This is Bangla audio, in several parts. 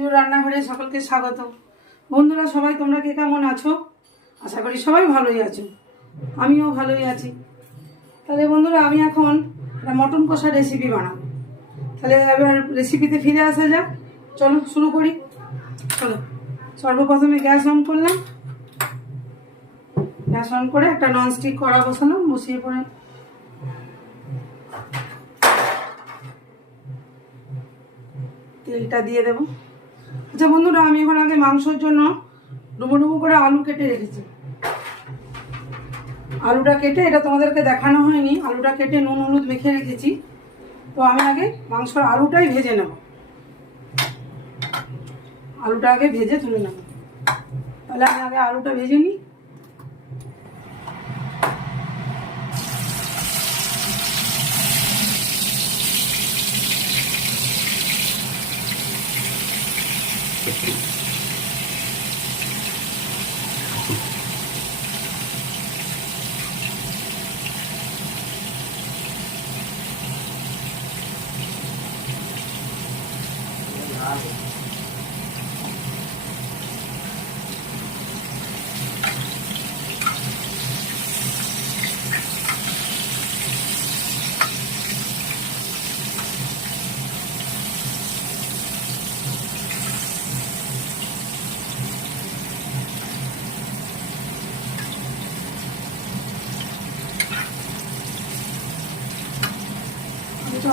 পুজোর রান্নাঘরে সকলকে স্বাগত। বন্ধুরা সবাই তোমরা কে কেমন আছো? আশা করি সবাই ভালোই আছো, আমিও ভালোই আছি। তাহলে বন্ধুরা আমি এখন একটা মটন কষা রেসিপি বানাবো। তাহলে এবার রেসিপিতে ফিরে আসা যাক, চলো শুরু করি। চলো সর্বপ্রথমে গ্যাস অন করলাম, গ্যাস অন করে একটা ননস্টিক কড়া বসালাম, বসিয়ে পরে তেলটা দিয়ে দেবো। আচ্ছা বন্ধুরা, আমি এখন আগে মাংসের জন্য ডুবো ডুবো করে আলু কেটে রেখেছি। আলুটা কেটে, এটা তোমাদেরকে দেখানো হয়নি, আলুটা কেটে নুন হলুদ মেখে রেখেছি। তো আমি আগে মাংসের আলুটাই ভেজে নেব, আলুটা আগে ভেজে তুলে নেব। তাহলে আমি আগে আলুটা ভেজে নিই।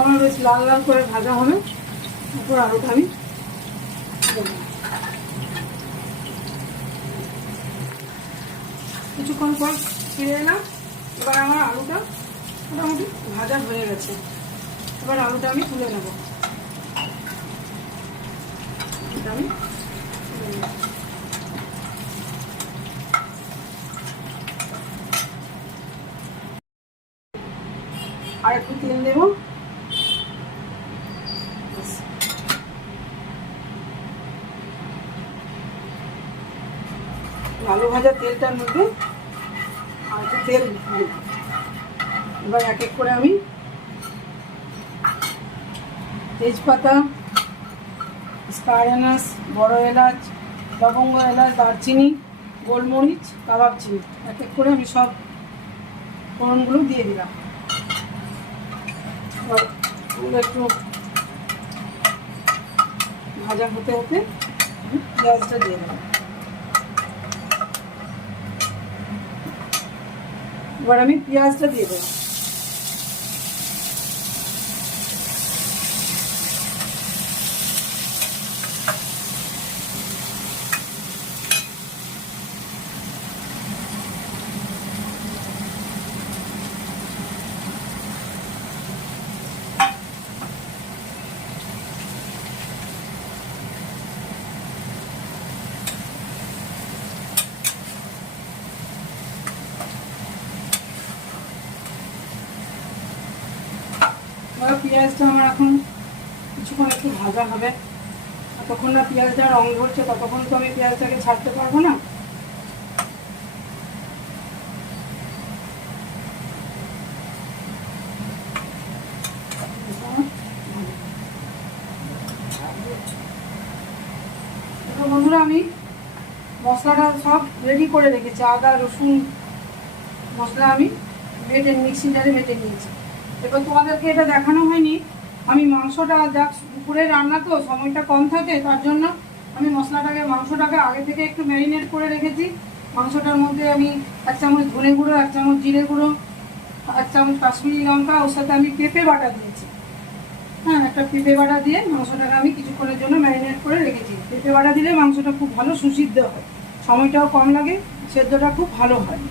আমার বেশ লাল লাল করে ভাজা হবে, তারপর আলুটা আমি কিছুক্ষণ পর ছিঁড়ে এলাম। এবার আমার আলুটা মোটামুটি ভাজা হয়ে গেছে। এবার আলুটা আমি তুলে নেব। আমি আর একটু তেল দেবো। আলু ভাজা তেলটার মধ্যে আর একটু তেল দেব। এবার এক এক করে আমি তেজপাতা, স্টার এলাচ, বড় এলাচ, লবঙ্গ, এলাচ, দারচিনি, গোলমরিচ, কাবাব চিনি এক এক করে আমি সব ফোড়নগুলো দিয়ে দিলাম। একটু ভাজা হতে হতে পেঁয়াজটা দিয়ে দিলাম। এবার আমি পেঁয়াজটা দিয়ে দেবো। পেঁয়াজটা আমার এখন কিছুক্ষণ একটু ভাজা হবে। ততক্ষণ না পেঁয়াজটা রং ধরছে ততক্ষণ তো আমি পেঁয়াজটাকে ছাড়তে পারবো না। বন্ধুরা আমি মশলাটা সব রেডি করে রেখেছি। আদা রসুন মশলা আমি মিক্সি জারে বেটে নিয়েছি। এবার তোমাদেরকে এটা দেখানো হয়নি, আমি মাংসটা যাক দুপুরে রান্না তো সময়টা কম থাকে, তার জন্য আমি মাংসটাকে আগে থেকে একটু ম্যারিনেট করে রেখেছি। মাংসটার মধ্যে আমি 1 চামচ ধনে গুঁড়ো, 1 চামচ জিরে গুঁড়ো, 1 চামচ কাশ্মীরি লঙ্কা, ওর সাথে আমি পেঁপে বাটা দিয়েছি। হ্যাঁ, একটা পেঁপে বাটা দিয়ে মাংসটাকে আমি কিছুক্ষণের জন্য ম্যারিনেট করে রেখেছি। পেঁপে বাটা দিলে মাংসটা খুব ভালো সুসিদ্ধ হয়, সময়টাও কম লাগে, সেদ্ধটা খুব ভালো হয়।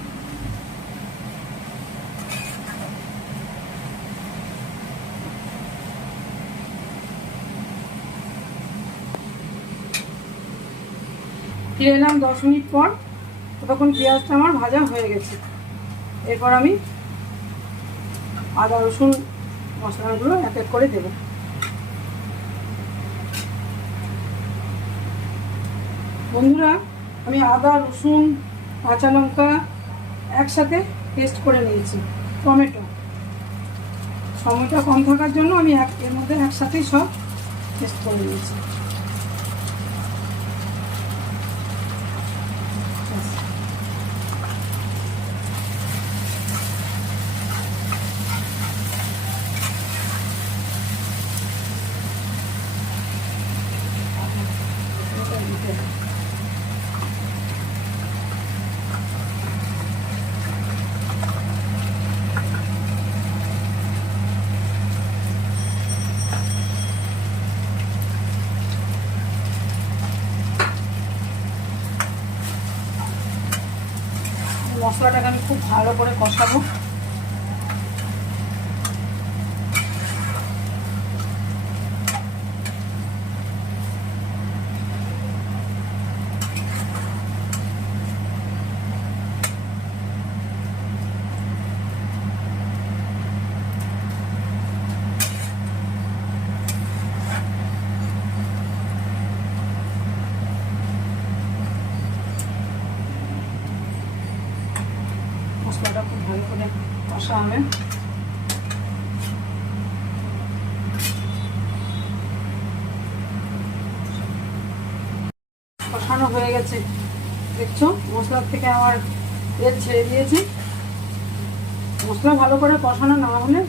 ফিরে এলাম 10 মিনিট পর। তখন পেঁয়াজটা আমার ভাজা হয়ে গেছে। এরপর আমি আদা রসুন মশলাগুলো এক এক করে দেব। বন্ধুরা আমি আদা রসুন কাঁচা লঙ্কা একসাথে পেস্ট করে নিয়েছি। টমেটো, সময়টা কম থাকার জন্য আমি এর মধ্যে একসাথেই সব পেস্ট করে নিয়েছি। মশলাটাকে আমি খুব ভালো করে কষাবো। মশলাটা খুব ভালো করে কষা হবে। কষানো হয়ে গেছে, দেখছো মশলার থেকে আমার তেল ছেড়ে দিয়েছি। মশলা ভালো করে কষানো না হলে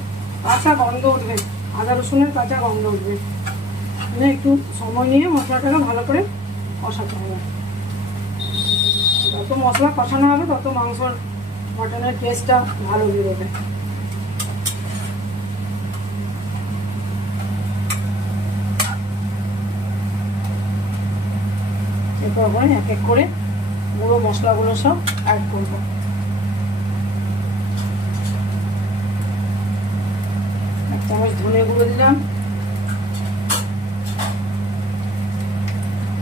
কাঁচা গন্ধ উঠবে, আদা রসুনের কাঁচা গন্ধ উঠবে। মানে একটু সময় নিয়ে মশলাটাকে ভালো করে কষাতে হবে। যত মশলা কষানো হবে তত মাংসর মটনের টেস্টটা ভালো বেরোবে। এরপর করে এক এক করে গুঁড়ো মশলাগুলো সব অ্যাড করব। এক চামচ ধনে গুঁড়ো দিলাম,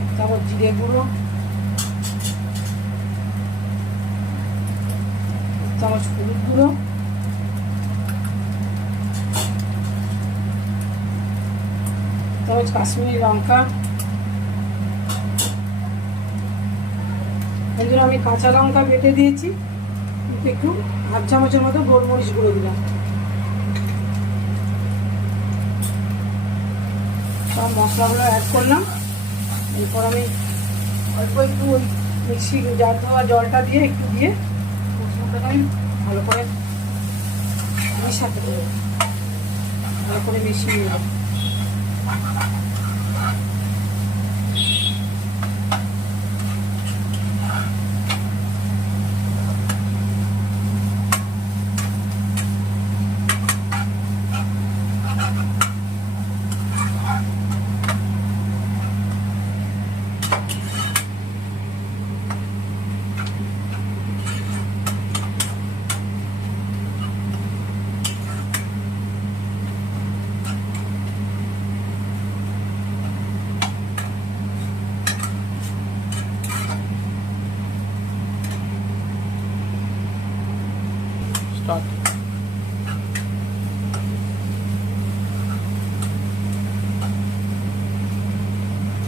এক চামচ জিরে গুঁড়ো, এক চামচ হলুদ গুঁড়ো, এক চামচ কাশ্মীরি লঙ্কা। এই জন্য আমি কাঁচা লঙ্কা বেটে দিয়েছি, একটু হাফ চামচের মতো গোলমরিচ গুঁড়ো দিলাম। সব মশলাগুলো অ্যাড করলাম। এরপর আমি অল্প একটু ওই মিক্সি জার ধোয়া জলটা দিয়ে একটু দিয়ে মশলাটাকে আমি ভালো করে মিশাতে দেবো, ভালো করে মিশিয়ে নেব।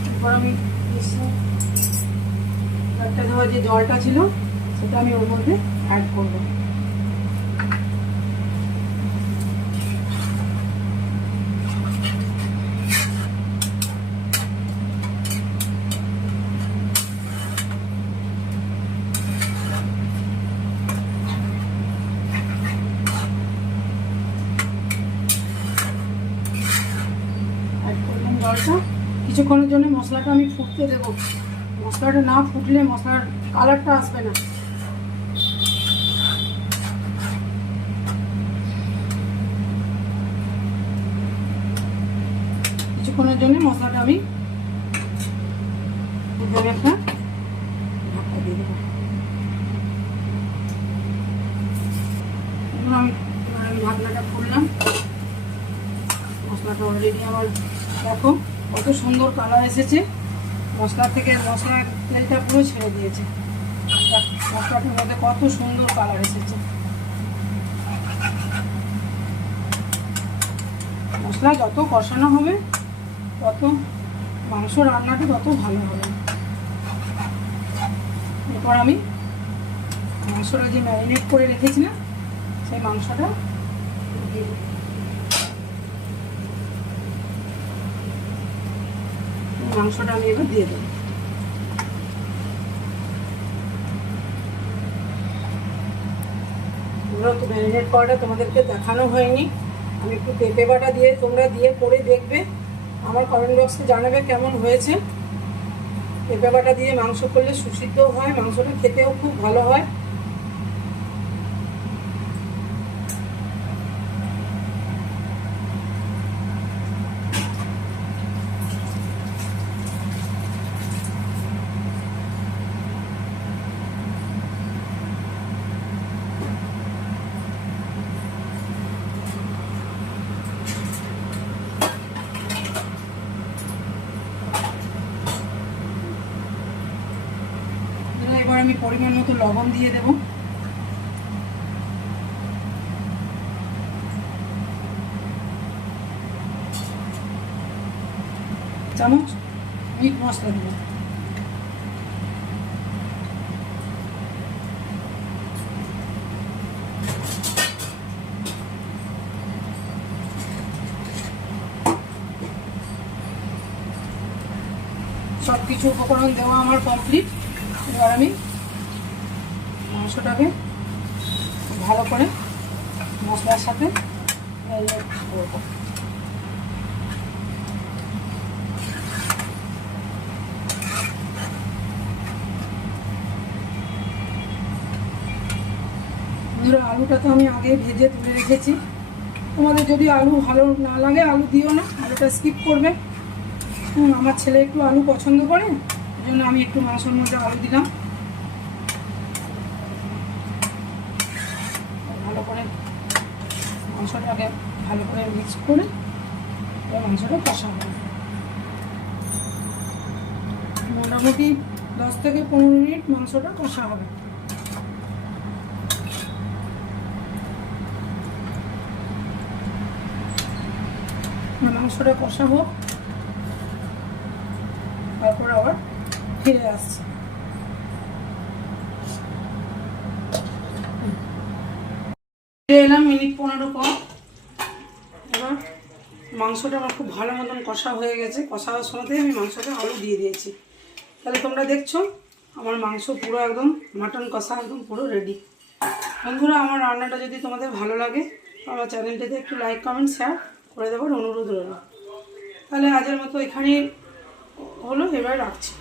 এরপর আমি একটা ধোয়া যে জলটা ছিল সেটা আমি ওর মধ্যে অ্যাড করবো। জলটা কিছুক্ষণের জন্য মশলাটা আমি ফুটতে দেবো। মশলাটা না ফুটলে মশলার কালারটা আসবে না। কিছুক্ষণের জন্য মশলাটা আমি একটা ঢাকা দিয়ে দেবো। আমি ঢাকনাটা খুললাম। মশলাটা অলরেডি আমার দেখো কত সুন্দর কালার এসেছে। মশলা থেকে মশলার তেলটা পুরো ছেড়ে দিয়েছে। মশলাটার মধ্যে কত সুন্দর কালার এসেছে। মশলা যত কষানো হবে তত মাংস রান্নাটা তত ভালো হবে। এরপর আমি মাংসটা যে ম্যারিনেট করে রেখেছিলাম সেই মাংসটা দিয়ে দিই। মাংসটা আমি এবার দিয়ে দেবো। তোমরা তো ম্যারিনেট করাটা তোমাদেরকে দেখানো হয়নি। আমি একটু পেঁপে বাটা দিয়ে তোমরা দিয়ে করে দেখবে, আমার কমেন্ট বক্সে জানাবে কেমন হয়েছে। পেঁপে বাটা দিয়ে মাংস করলে সুসিদ্ধও হয়, মাংসটা খেতেও খুব ভালো হয়। এবার আমি পরিমাণ মতো লবণ দিয়ে দেব। চামচ মিট মশলা দেব। সব কিছু উপকরণ দেওয়া আমার কমপ্লিট। এবার আমি মাংসটাকে ভালো করে মশলার সাথে করব। আলুটা তো আমি আগে ভেজে তুলে রেখেছি। তোমাদের যদি আলু ভালো না লাগে আলু দিও না, আলুটা স্কিপ করবে। আমার ছেলে একটু আলু পছন্দ করে, ওই জন্য আমি একটু মাংসের মধ্যে আলু দিলাম। ভালো করে মাংসটাকে ভালো করে মিক্স করে মাংসটা কষা হবে। মোটামুটি 10 থেকে 15 মিনিট মাংসটা কষা হবে। মাংসটা কষা হোক, তারপর আবার ফিরে আসছে। ফিরে এলাম মিনিট 15 পর। এবার মাংসটা আমার খুব ভালো মতন কষা হয়ে গেছে। কষা হওয়ার সময়তেই আমি মাংসটা আলু দিয়ে দিয়েছি। তাহলে তোমরা দেখছো আমার মাংস পুরো একদম মাটন কষা একদম পুরো রেডি। বন্ধুরা, আমার রান্নাটা যদি তোমাদের ভালো লাগে আমার চ্যানেলটাতে একটু লাইক কমেন্ট শেয়ার করে দেওয়ার অনুরোধ রইল। তাহলে আজের মতো এখানেই হলো, এবার রাখছি।